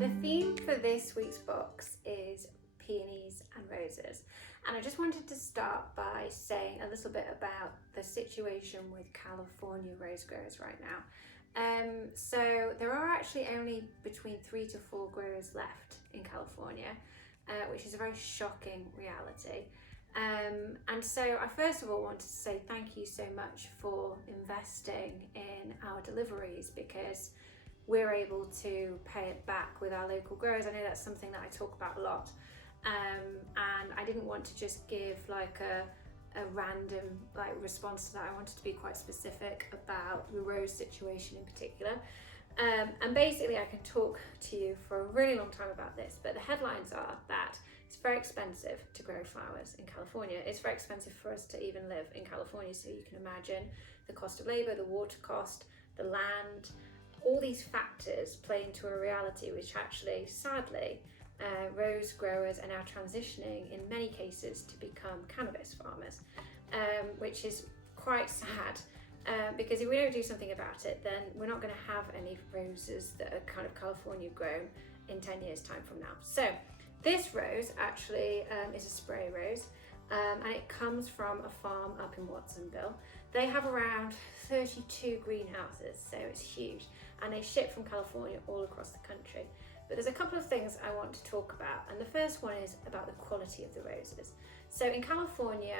The theme for this week's box is Peonies and Roses, and I just wanted to start by saying a little bit about the situation with California rose growers right now. So there are actually only between 3 to 4 growers left in California, which is a very shocking reality. And so I first of all wanted to say thank you so much for investing in our deliveries, because we're able to pay it back with our local growers. I know that's something that I talk about a lot, and I didn't want to just give like a random response to that. I wanted to be quite specific about the rose situation in particular. And basically I can talk to you for a really long time about this, but the headlines are that it's very expensive to grow flowers in California. It's very expensive for us to even live in California, so you can imagine the cost of labour, the water cost, the land. All these factors play into a reality which actually, sadly, rose growers are now transitioning in many cases to become cannabis farmers, which is quite sad, because if we don't do something about it, then we're not going to have any roses that are kind of California grown in 10 years time from now. So this rose actually is a spray rose, and it comes from a farm up in Watsonville. They have around 32 greenhouses, so it's huge, and they ship from California all across the country. But there's a couple of things I want to talk about, and the first one is about the quality of the roses. So in California,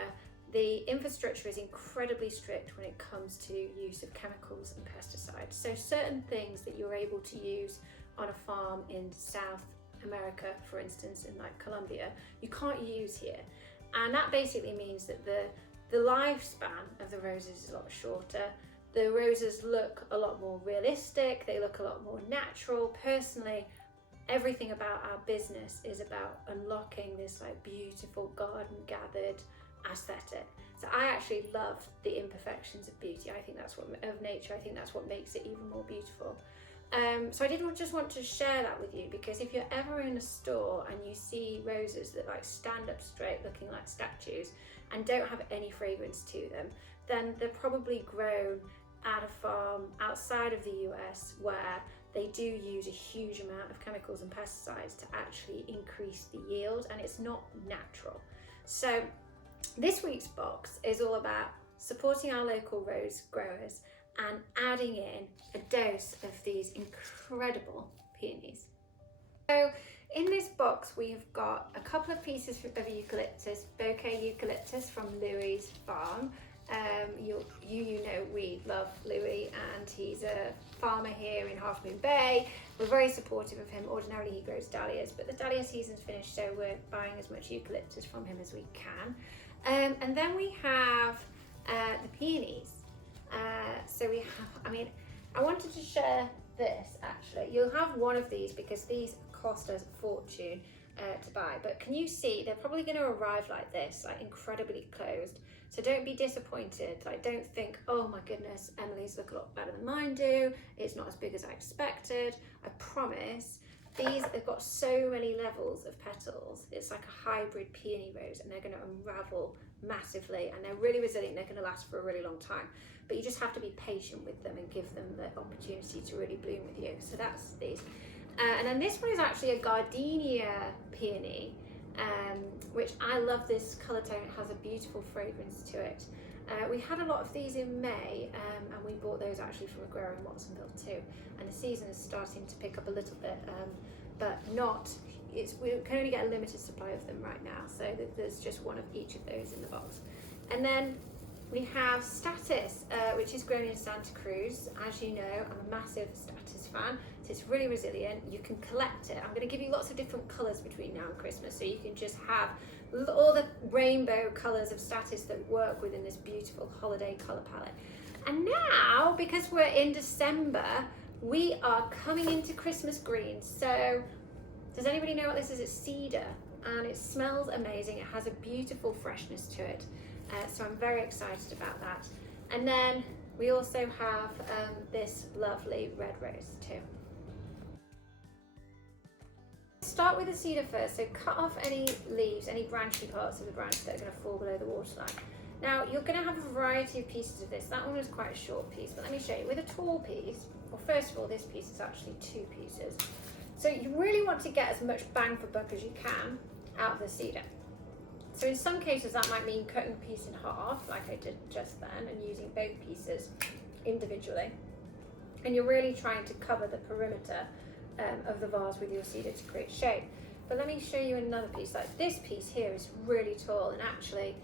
the infrastructure is incredibly strict when it comes to use of chemicals and pesticides. So certain things that you're able to use on a farm in South America, for instance, in like Colombia, you can't use here. And that basically means that the lifespan of the roses is a lot shorter. The roses look a lot more realistic, they look a lot more natural. Personally, everything about our business is about unlocking this like beautiful garden gathered aesthetic. So I actually love the imperfections of beauty. I think that's what of nature. I think that's what makes it even more beautiful. So I did just want to share that with you, because if you're ever in a store and you see roses that like stand up straight looking like statues and don't have any fragrance to them, then they're probably grown at a farm outside of the US where they do use a huge amount of chemicals and pesticides to actually increase the yield, and it's not natural. So this week's box is all about supporting our local rose growers and adding in a dose of these incredible peonies. So in this box we have got a couple of pieces of eucalyptus, bouquet eucalyptus from Louis's farm. You know we love Louis, and he's a farmer here in Half Moon Bay. We're very supportive of him. Ordinarily he grows dahlias, but the dahlia season's finished, so we're buying as much eucalyptus from him as we can. And then we have the peonies. So we have, I wanted to share this actually. You'll have one of these because these cost us a fortune to buy, but can you see they're probably going to arrive like this, like incredibly closed. So don't be disappointed. Like, don't think, oh my goodness, Emily's look a lot better than mine do. It's not as big as I expected. I promise. These have got so many levels of petals. It's like a hybrid peony rose, and they're going to unravel massively, and they're really resilient. They're going to last for a really long time, but you just have to be patient with them and give them the opportunity to really bloom with you. So that's these. And then this one is actually a gardenia peony, which I love this colour tone. It has a beautiful fragrance to it. We had a lot of these in May, and we bought those actually from a grower in Watsonville too. And the season is starting to pick up a little bit, but we can only get a limited supply of them right now. So there's just one of each of those in the box. And then we have Statice, which is grown in Santa Cruz. As you know, I'm a massive Statice fan, so it's really resilient. You can collect it. I'm going to give you lots of different colours between now and Christmas, so you can just have all the rainbow colours of Statice that work within this beautiful holiday colour palette. And now, because we're in December, we are coming into Christmas green. So does anybody know what this is? It's cedar, and it smells amazing. It has a beautiful freshness to it. So I'm very excited about that. And then we also have this lovely red rose too. Start with the cedar first. So cut off any leaves, any branchy parts of the branch that are going to fall below the waterline. Now you're going to have a variety of pieces of this. That one was quite a short piece, but let me show you. With a tall piece, well, first of all, this piece is actually 2 pieces. So you really want to get as much bang for buck as you can out of the cedar. So in some cases that might mean cutting a piece in half, like I did just then, and using both pieces individually. And you're really trying to cover the perimeter of the vase with your cedar to create shape. But let me show you another piece. Like this piece here is really tall, and actually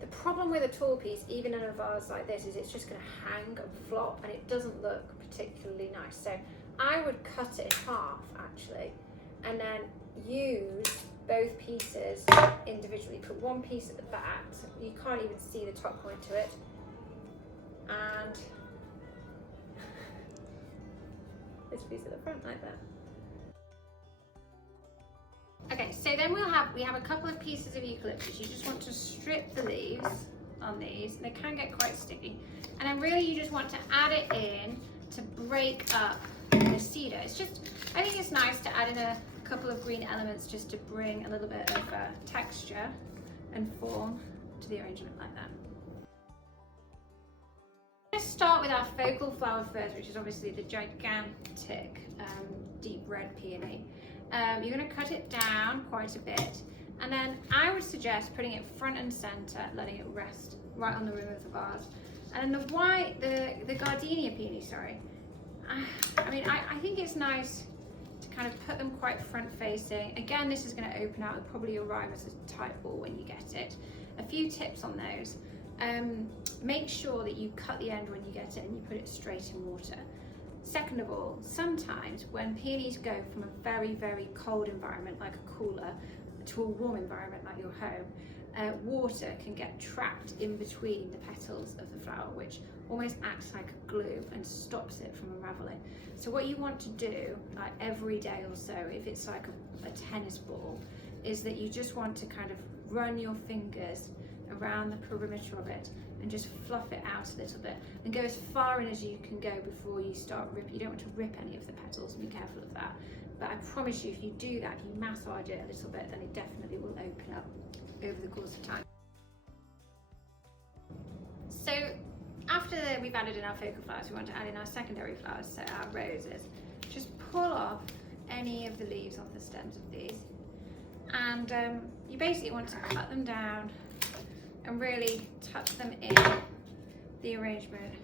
the problem with a tall piece, even in a vase like this, is it's just going to hang and flop, and it doesn't look particularly nice. So I would cut it in half actually, and then use both pieces individually. Put one piece at the back, so you can't even see the top point to it, and this piece at the front like that. Okay, so then we have a couple of pieces of eucalyptus. You just want to strip the leaves on these. They can get quite sticky, and then really you just want to add it in to break up the cedar. It's just, I think it's nice to add in a couple of green elements just to bring a little bit of texture and form to the arrangement like that. Let's start with our focal flower first, which is obviously the gigantic deep red peony. You're going to cut it down quite a bit, and then I would suggest putting it front and center, letting it rest right on the rim of the vase. And then the gardenia peony, sorry, I mean, I think it's nice to kind of put them quite front facing. Again, this is going to open out and probably arrive as a tight ball when you get it. A few tips on those. Make sure that you cut the end when you get it and you put it straight in water. Second of all, sometimes when peonies go from a very, very cold environment like a cooler to a warm environment like your home, water can get trapped in between the petals of the flower, which almost acts like a glue and stops it from unraveling. So what you want to do, like every day or so, if it's like a tennis ball, is that you just want to kind of run your fingers around the perimeter of it and just fluff it out a little bit and go as far in as you can go before you start ripping. You don't want to rip any of the petals, be careful of that. But I promise you, if you do that, if you massage it a little bit, then it definitely will open up over the course of time. So after we've added in our focal flowers, we want to add in our secondary flowers, so our roses. Just pull off any of the leaves off the stems of these, and you basically want to cut them down and really tuck them in the arrangement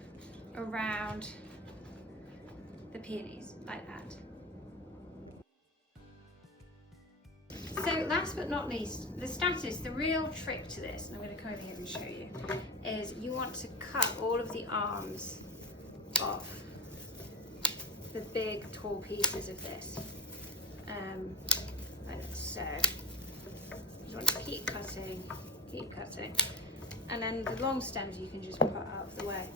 around the peonies like that. So last but not least, the status, the real trick to this, and I'm going to come over here and show you, is you want to cut all of the arms off the big tall pieces of this, like so. You want to keep cutting, and then the long stems you can just put out of the way.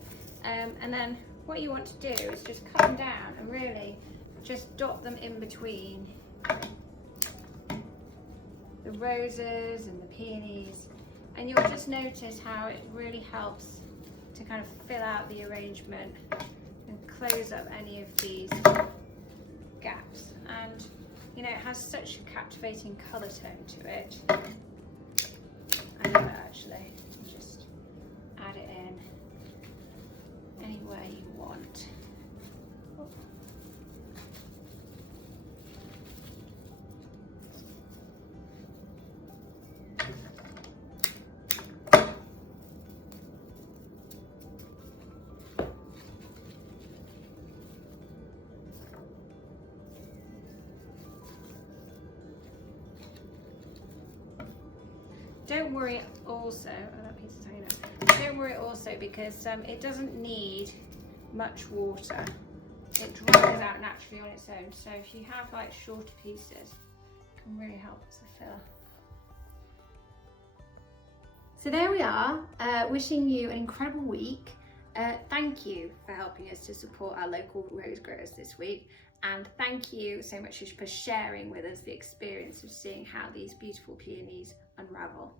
And then what you want to do is just cut them down and really just dot them in between the roses and the peonies, and you'll just notice how it really helps to kind of fill out the arrangement and close up any of these gaps. And you know, it has such a captivating colour tone to it. I love it actually. Just add it in anywhere you want. Don't worry also, oh, that piece is hanging out. Don't worry also because it doesn't need much water. It dries out naturally on its own. So if you have like shorter pieces, it can really help as a filler. So there we are, wishing you an incredible week. Thank you for helping us to support our local rose growers this week. And thank you so much for sharing with us the experience of seeing how these beautiful peonies unravel.